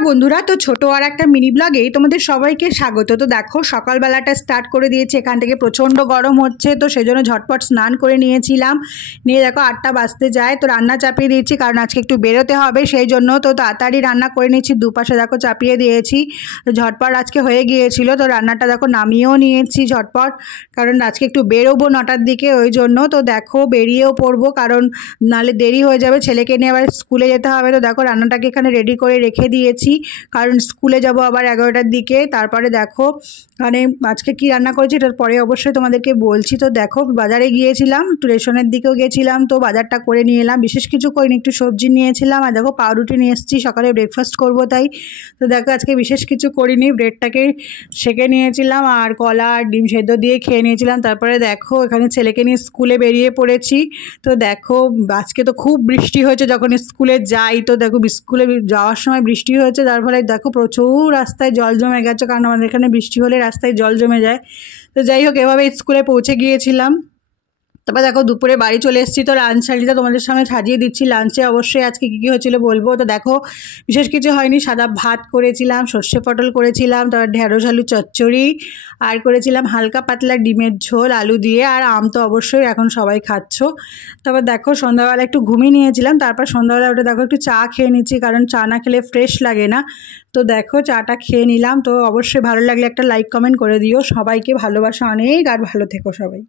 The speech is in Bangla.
নমস্কার বন্ধুরা, তো ছোট আর একটা মিনি ব্লগে তোমাদের সবাইকে স্বাগত। তো দেখো সকালবেলাটা স্টার্ট করে দিয়েছি, এখান থেকে প্রচণ্ড গরম হচ্ছে, তো সেই জন্য ঝটপট স্নান করে নিয়েছিলাম। নিয়ে দেখো 8টা বাজতে যায়, তো রান্না চাপিয়ে দিয়েছি কারণ আজকে একটু বেরোতে হবে, সেই জন্য তো তাড়াতাড়ি রান্না করে নিয়েছি। দুপাশে দেখো চাপিয়ে দিয়েছি, তো ঝটপট আজকে হয়ে গিয়েছিল। তো রান্নাটা দেখো নামিয়েও নিয়েছি ঝটপট, কারণ আজকে একটু বেরোবো 9টার দিকে, ওই জন্য। তো দেখো বেরিয়েও পড়বো, কারণ নাহলে দেরি হয়ে যাবে, ছেলেকে নিয়ে আবার স্কুলে যেতে হবে। তো দেখো রান্নাটাকে এখানে রেডি করে রেখে দিয়েছি, কারণ স্কুলে যাব আবার 11টার দিকে। তারপরে দেখো মানে আজকে কি রান্না করেছি এটার পরে অবশ্যই তোমাদেরকে বলছি। তো দেখো বাজারে গিয়েছিলাম, একটু রেশনের দিকেও গিয়েছিলাম, তো বাজারটা করে নিয়ে এলাম। বিশেষ কিছু করিনি, একটু সবজি নিয়েছিলাম, আর দেখো পাউরুটি নিয়ে এসেছি, সকালে ব্রেকফাস্ট করব তাই। তো দেখো আজকে বিশেষ কিছু করিনি, ব্রেডটাকে সেঁকে নিয়েছিলাম আর কলা আর ডিম সেদ্ধ দিয়ে খেয়ে নিয়েছিলাম। তারপরে দেখো এখানে ছেলেকে নিয়ে স্কুলে বেরিয়ে পড়েছি। তো দেখো আজকে তো খুব বৃষ্টি হয়েছে, যখন স্কুলে যাই তো দেখো স্কুলে যাওয়ার সময় বৃষ্টি হয়েছে, তার ফলে দেখো প্রচুর রাস্তায় জল জমে গেছে, কারণ আমাদের এখানে বৃষ্টি হলে রাস্তায় জল জমে যায়। তো যাই হোক এভাবে স্কুলে পৌঁছে গিয়েছিলাম। তারপর দেখো দুপুরে বাড়ি চলে এসেছি, তো লাঞ্চ শাড়িটা তোমাদের সামনে সাজিয়ে দিচ্ছি। লাঞ্চে অবশ্যই আজকে কী কী হয়েছিল বলবো। তো দেখো বিশেষ কিছু হয়নি, সাদা ভাত করেছিলাম, সর্ষে পটল করেছিলাম, তারপর ঢেঁড়স আলু চচ্চড়ি, আর করেছিলাম হালকা পাতলা ডিমের ঝোল আলু দিয়ে, আর আম তো অবশ্যই এখন সবাই খাচ্ছ। তারপর দেখো সন্ধ্যাবেলা একটু ঘুমিয়ে নিয়েছিলাম, তারপর সন্ধ্যাবেলা উঠে দেখো একটু চা খেয়ে নিচ্ছি, কারণ চা না খেলে ফ্রেশ লাগে না। তো দেখো চাটা খেয়ে নিলাম। তো অবশ্যই ভালো লাগলে একটা লাইক কমেন্ট করে দিও। সবাইকে ভালোবাসা অনেক, আর ভালো থেকো সবাই।